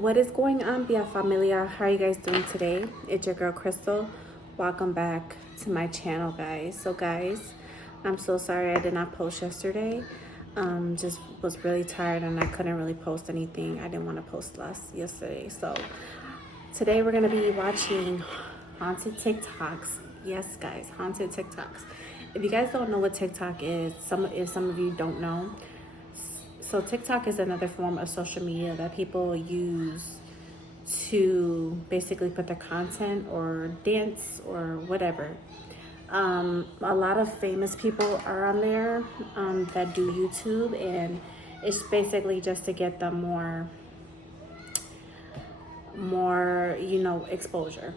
What is going on, Via Familia? How are you guys doing today? It's your girl Crystal. Welcome back to my channel, guys. So guys, I'm so sorry I did not post yesterday. Just was really tired and I couldn't really post anything. I didn't want to post less yesterday. So today we're gonna be watching haunted TikToks. Yes, guys, haunted TikToks. If you guys don't know what TikTok is, if some of you don't know, so TikTok is another form of social media that people use to basically put their content or dance or whatever. A lot of famous people are on there that do YouTube, and it's basically just to get them more exposure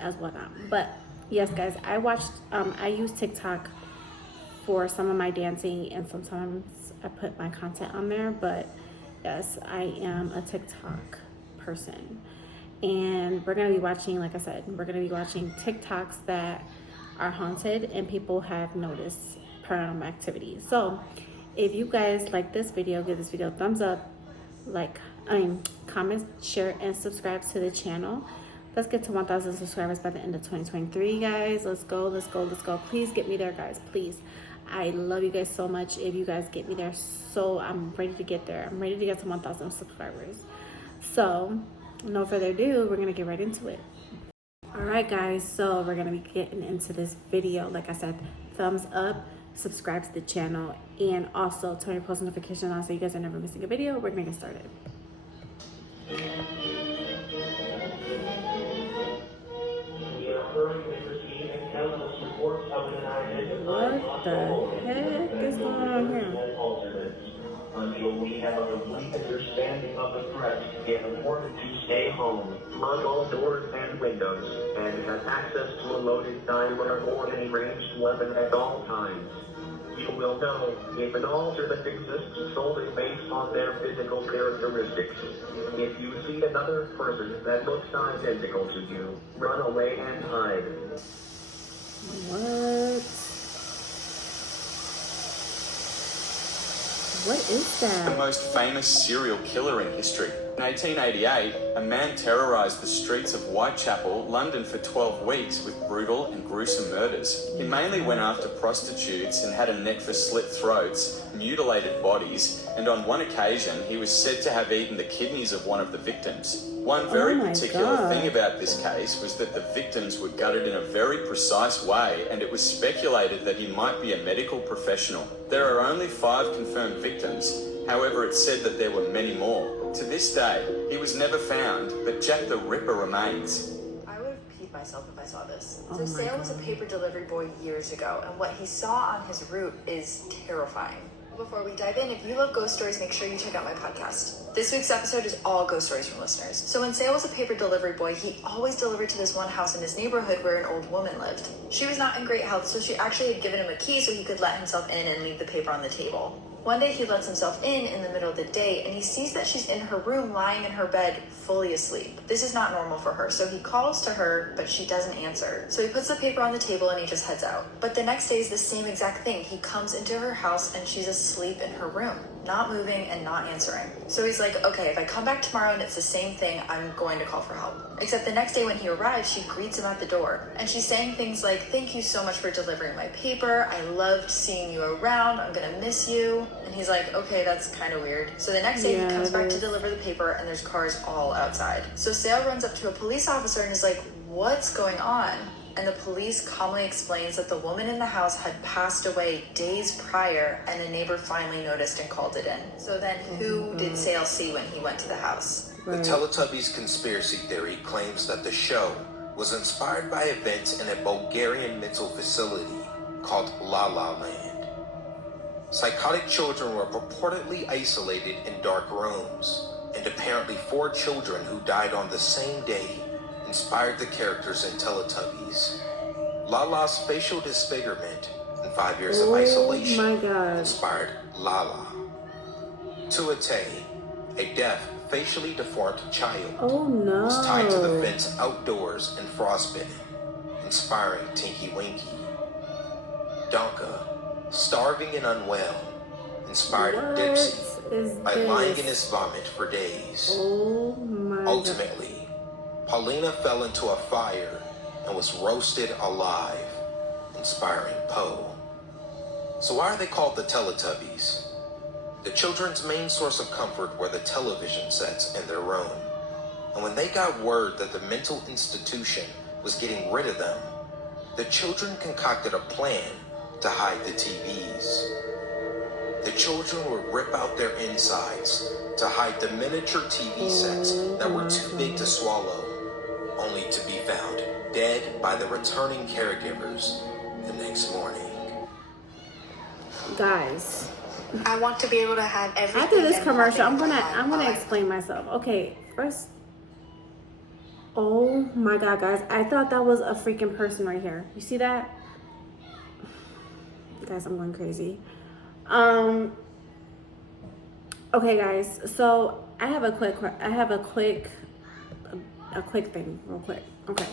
as whatnot. But yes, guys, I use TikTok for some of my dancing, and sometimes I put my content on there. But yes, I am a TikTok person, and we're gonna be watching, like I said, we're gonna be watching TikToks that are haunted and people have noticed paranormal activity. So if you guys like this video, give this video a thumbs up, comment, share, and subscribe to the channel. Let's get to 1,000 subscribers by the end of 2023, guys. Let's go, let's go, let's go. Please get me there, guys, please. I love you guys so much if you guys get me there. So I'm ready to get there. I'm ready to get to 1,000 subscribers. So no further ado, we're gonna get right into it. All right, guys, so we're gonna be getting into this video. Like I said, thumbs up, subscribe to the channel, and also turn your post notifications on so you guys are never missing a video. We're gonna get started. What the heck is going on here? Until we have a complete understanding of the threat, it's important to stay home, lock all doors and windows, and have access to a loaded timer or any ranged weapon at all times. You will know if an alternate exists solely based on their physical characteristics. If you see another person that looks identical to you, run away and hide. What is that? The most famous serial killer in history. In 1888, a man terrorized the streets of Whitechapel, London for 12 weeks with brutal and gruesome murders. He mainly went after prostitutes and had a neck for slit throats, mutilated bodies, and on one occasion he was said to have eaten the kidneys of one of the victims. One very particular thing about this case was that the victims were gutted in a very precise way, and it was speculated that he might be a medical professional. There are only 5 confirmed victims, however it's said that there were many more. To this day, he was never found, but Jack the Ripper remains. I would have peed myself if I saw this. So Sale was a paper delivery boy years ago, and what he saw on his route is terrifying. Before we dive in, if you love ghost stories, make sure you check out my podcast. This week's episode is all ghost stories from listeners. So when Sale was a paper delivery boy, he always delivered to this one house in his neighborhood where an old woman lived. She was not in great health, so she actually had given him a key so he could let himself in and leave the paper on the table. One day he lets himself in the middle of the day, and he sees that she's in her room lying in her bed fully asleep. This is not normal for her, so he calls to her, but she doesn't answer. So he puts the paper on the table and he just heads out. But the next day is the same exact thing. He comes into her house and she's asleep in her room, not moving and not answering. So he's like, okay, if I come back tomorrow and it's the same thing, I'm going to call for help. Except the next day when he arrives, she greets him at the door. And she's saying things like, thank you so much for delivering my paper. I loved seeing you around. I'm gonna miss you. And he's like, okay, that's kind of weird. So the next day he comes back to deliver the paper and there's cars all outside. So Sale runs up to a police officer and is like, what's going on? And the police calmly explains that the woman in the house had passed away days prior, and a neighbor finally noticed and called it in. So then who did Sale see when he went to the house? The Teletubbies conspiracy theory claims that the show was inspired by events in a Bulgarian mental facility called La La Land. Psychotic children were purportedly isolated in dark rooms, and apparently 4 children who died on the same day inspired the characters in Teletubbies. Lala's facial disfigurement and 5 years of isolation inspired Lala. Tuatei, a deaf, facially deformed child, was tied to the fence outdoors and frostbitten, inspiring Tinky Winky. Donka, starving and unwell, inspired What Dipsy is by lying in this? his vomit for days. Oh my Ultimately, Paulina fell into a fire and was roasted alive, inspiring Poe. So why are they called the Teletubbies? The children's main source of comfort were the television sets in their room. And when they got word that the mental institution was getting rid of them, the children concocted a plan to hide the TVs. The children would rip out their insides to hide the miniature TV sets that were too big to swallow, only to be found dead by the returning caregivers the next morning. Guys, I want to be able to have everything. after this and commercial, I'm nothing gonna alive. explain myself. Okay, first, oh my god, guys, I thought that was a freaking person right here. You see that? Guys, I'm going crazy. Okay, guys, so I have a quick thing, real quick. Okay,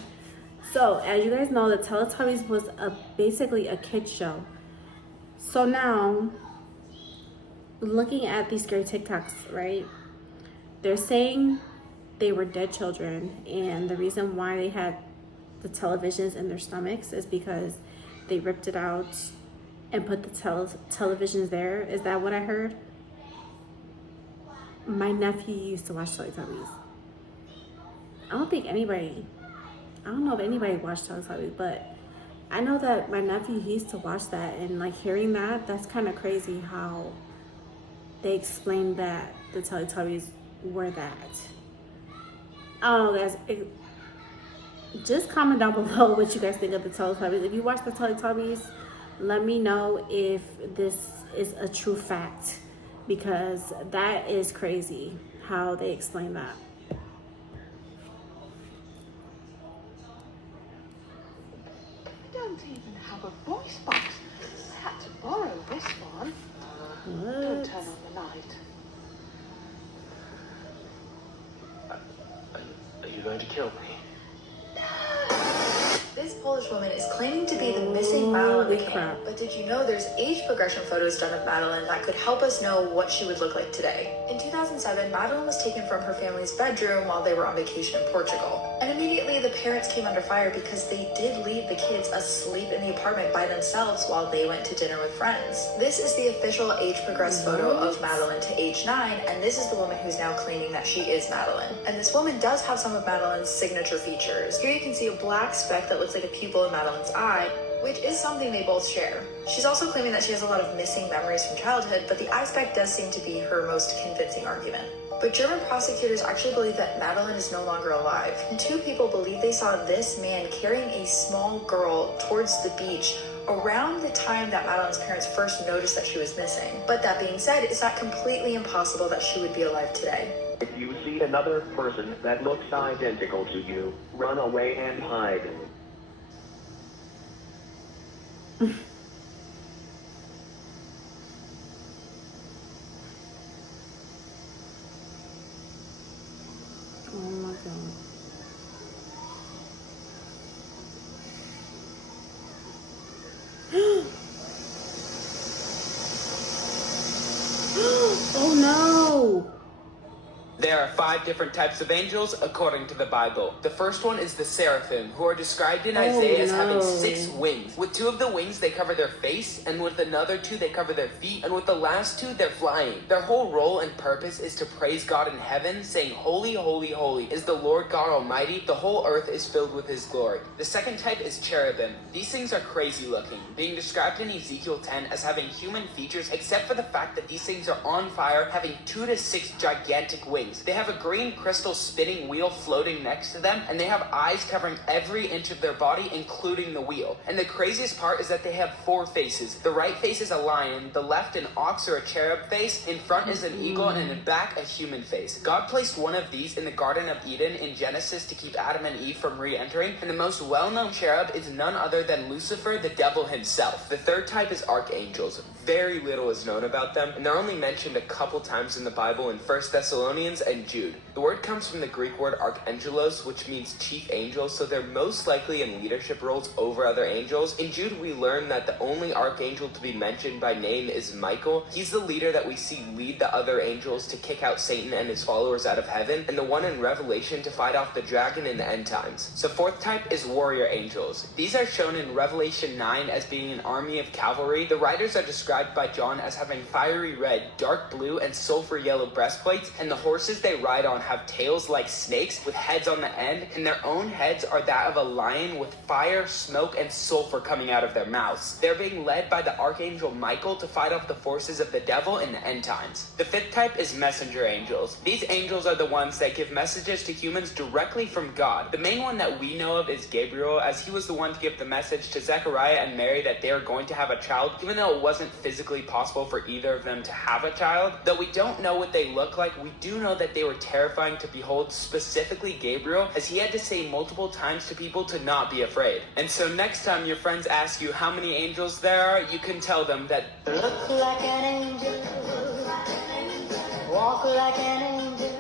so as you guys know, the Teletubbies was basically a kid show. So now, looking at these scary TikToks, right? They're saying they were dead children, and the reason why they had the televisions in their stomachs is because they ripped it out and put the televisions there. Is that what I heard? My nephew used to watch Teletubbies. I don't know if anybody watched Teletubbies, but I know that my nephew used to watch that, and like hearing that's kind of crazy how they explained that the Teletubbies were that. I don't know, guys. Just comment down below what you guys think of the Teletubbies. If you watch the Teletubbies, let me know if this is a true fact, because that is crazy how they explain that. I don't even have a voice box. I had to borrow this one. Don't turn on the light. Are you going to kill me? This Polish woman is claiming to be the missing Madeline Holy McCann. crap. But did you know there's age progression photos done of Madeline that could help us know what she would look like today? In 2007, Madeline was taken from her family's bedroom while they were on vacation in Portugal. And immediately the parents came under fire because they did leave the kids asleep in the apartment by themselves while they went to dinner with friends. This is the official age progressed photo of Madeline to age 9, and this is the woman who's now claiming that she is Madeline. And this woman does have some of Madeline's signature features. Here you can see a black speck that looks like a pupil in Madeline's eye, which is something they both share. She's also claiming that she has a lot of missing memories from childhood, but the eye speck does seem to be her most convincing argument. But German prosecutors actually believe that Madeline is no longer alive. And 2 people believe they saw this man carrying a small girl towards the beach around the time that Madeline's parents first noticed that she was missing. But that being said, it's not completely impossible that she would be alive today. If you see another person that looks identical to you, run away and hide. Oh my god. Oh no! There are 5 different types of angels according to the Bible. The first one is the seraphim, who are described in Isaiah as having 6 wings. With 2 of the wings, they cover their face, and with another 2, they cover their feet, and with the last 2, they're flying. Their whole role and purpose is to praise God in heaven, saying, "Holy, holy, holy is the Lord God Almighty. The whole earth is filled with His glory." The second type is cherubim. These things are crazy looking, being described in Ezekiel 10 as having human features, except for the fact that these things are on fire, having 2 to 6 gigantic wings. They have a green crystal spinning wheel floating next to them, and they have eyes covering every inch of their body, including the wheel. And the craziest part is that they have 4 faces. The right face is a lion, the left an ox or a cherub face, in front is an eagle, and in back a human face. God placed one of these in the Garden of Eden in Genesis to keep Adam and Eve from re-entering, and the most well-known cherub is none other than Lucifer, the devil himself. The third type is archangels. very little is known about them, and they're only mentioned a couple times in the Bible in 1 Thessalonians and Jude. The word comes from the Greek word archangelos, which means chief angel, so they're most likely in leadership roles over other angels. In Jude, we learn that the only archangel to be mentioned by name is Michael. He's the leader that we see lead the other angels to kick out Satan and his followers out of heaven, and the one in Revelation to fight off the dragon in the end times. So fourth type is warrior angels. These are shown in Revelation 9 as being an army of cavalry. The riders are described by John as having fiery red, dark blue, and sulfur yellow breastplates, and the horses they ride on have tails like snakes with heads on the end, and their own heads are that of a lion with fire, smoke, and sulfur coming out of their mouths. They're being led by the archangel Michael to fight off the forces of the devil in the end times. The fifth type is messenger angels. These angels are the ones that give messages to humans directly from God. The main one that we know of is Gabriel, as he was the one to give the message to Zechariah and Mary that they are going to have a child, even though it wasn't physically possible for either of them to have a child. Though we don't know what they look like, we do know that they were terrifying to behold, specifically Gabriel, as he had to say multiple times to people to not be afraid. And so next time your friends ask you how many angels there are, you can tell them that look like an angel, walk like an angel.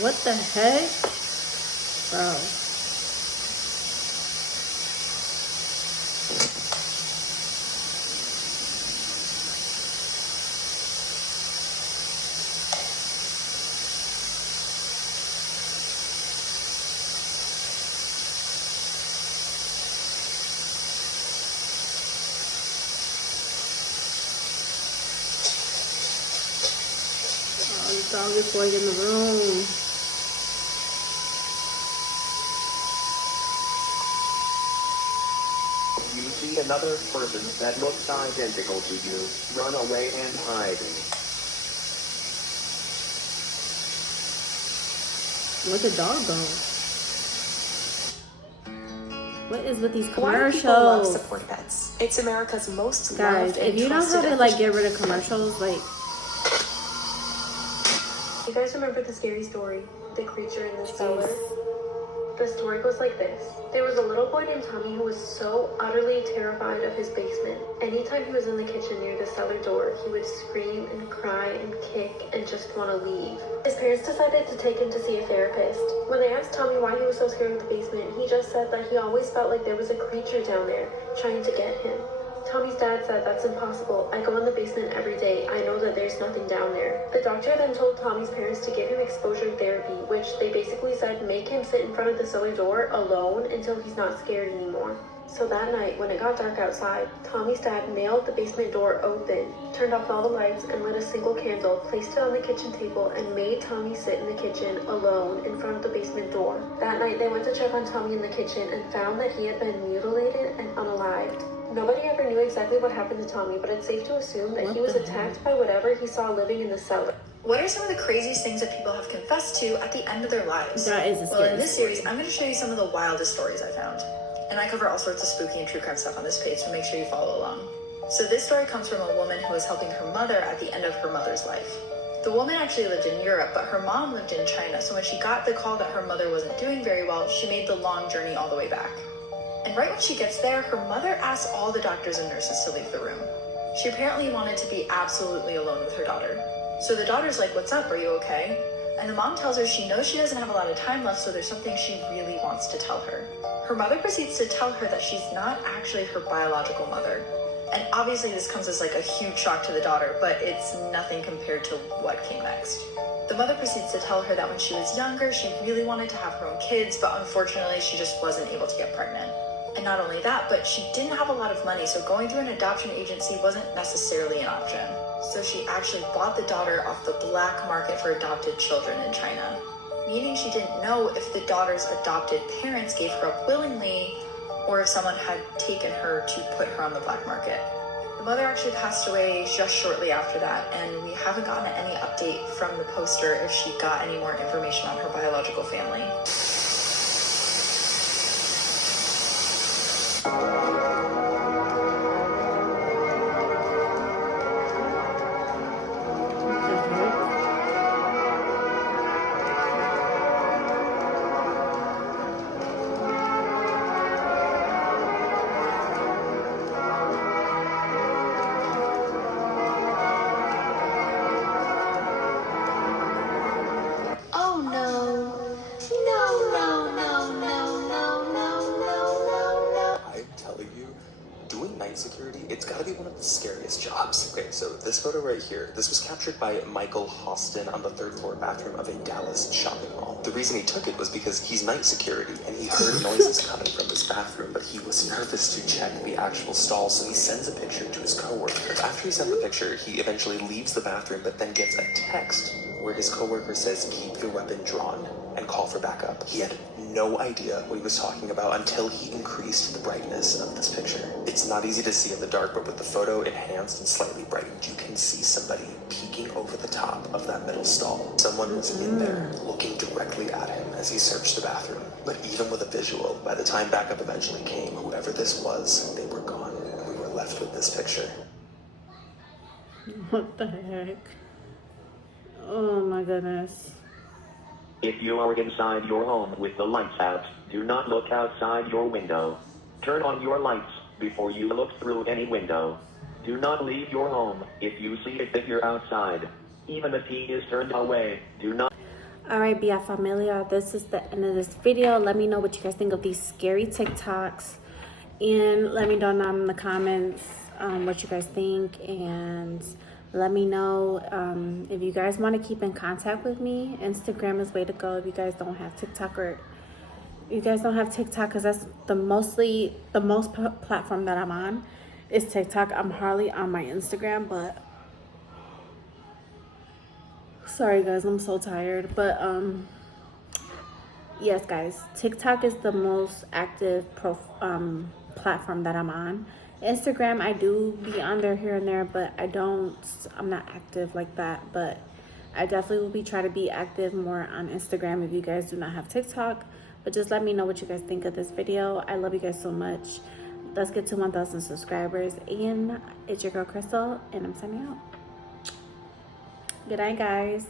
What the heck? Bro. Oh, the dog is going in the room. You see another person that looks identical to you, run away and hide. Where'd the dog go? What is with these Why do people love commercials? support pets? It's America's most Guys, loved if and you know how trusted to like get rid of commercials, like You guys remember the scary story, the creature in the cellar? The story goes like this. There was a little boy named Tommy who was so utterly terrified of his basement. Anytime he was in the kitchen near the cellar door, he would scream and cry and kick and just want to leave. His parents decided to take him to see a therapist. When they asked Tommy why he was so scared of the basement, he just said that he always felt like there was a creature down there trying to get him. Tommy's dad said, "That's impossible. I go in the basement every day. I know that there's nothing down there." The doctor then told Tommy's parents to give him exposure therapy, which they basically said make him sit in front of the cellar door alone until he's not scared anymore. So that night, when it got dark outside, Tommy's dad nailed the basement door open, turned off all the lights, and lit a single candle, placed it on the kitchen table, and made Tommy sit in the kitchen alone in front of the basement door. That night, they went to check on Tommy in the kitchen and found that he had been mutilated and unalived. Nobody ever knew exactly what happened to Tommy, but it's safe to assume that he was attacked by whatever he saw living in the cellar. What are some of the craziest things that people have confessed to at the end of their lives? that is a Well, in scary this series, I'm going to show you some of the wildest stories I found. And I cover all sorts of spooky and true crime stuff on this page, so make sure you follow along. So this story comes from a woman who was helping her mother at the end of her mother's life. The woman actually lived in Europe, but her mom lived in China, so when she got the call that her mother wasn't doing very well, she made the long journey all the way back. And right when she gets there, her mother asks all the doctors and nurses to leave the room. She apparently wanted to be absolutely alone with her daughter. So the daughter's like, "What's up? Are you okay?" And the mom tells her she knows she doesn't have a lot of time left, so there's something she really wants to tell her. Her mother proceeds to tell her that she's not actually her biological mother. And obviously this comes as like a huge shock to the daughter, but it's nothing compared to what came next. The mother proceeds to tell her that when she was younger, she really wanted to have her own kids, but unfortunately she just wasn't able to get pregnant. And not only that, but she didn't have a lot of money, so going through an adoption agency wasn't necessarily an option. So she actually bought the daughter off the black market for adopted children in China, meaning she didn't know if the daughter's adopted parents gave her up willingly or if someone had taken her to put her on the black market. The mother actually passed away just shortly after that, and we haven't gotten any update from the poster if she got any more information on her biological family. night security, it's gotta be one of the scariest jobs. Okay, so this photo right here, this was captured by Michael Hostin on the 3rd floor bathroom of a Dallas shopping mall. The reason he took it was because he's night security and he heard noises coming from his bathroom, but he was nervous to check the actual stall, so he sends a picture to his coworker. After he sent the picture, he eventually leaves the bathroom, but then gets a text where his coworker says, "Keep your weapon drawn and call for backup." He had no idea what he was talking about until he increased the brightness of this picture. It's not easy to see in the dark, but with the photo enhanced and slightly brightened, you can see somebody peeking over the top of that middle stall. Someone was in there looking directly at him as he searched the bathroom. But even with a visual, by the time backup eventually came, whoever this was, they were gone, and we were left with this picture. What the heck? Oh my goodness. If you are inside your home with the lights out, do not look outside your window. Turn on your lights before you look through any window. Do not leave your home if you see a figure outside. Even if he is turned away, do not. Alright, Bia Familia, this is the end of this video. Let me know what you guys think of these scary TikToks. And let me know down in the comments what you guys think. And let me know if you guys want to keep in contact with me. Instagram is way to go if you guys don't have TikTok, or you guys don't have TikTok, because that's the most platform that I'm on is TikTok. I'm hardly on my Instagram, but sorry guys, I'm so tired. But yes guys, TikTok is the most active platform that I'm on. Instagram, I do be on there here and there, but I'm not active like that. But I definitely will be trying to be active more on Instagram if you guys do not have TikTok. But just let me know what you guys think of this video. I love you guys so much. Let's get to 1,000 subscribers. And it's your girl Crystal, and I'm signing out. Good night, guys.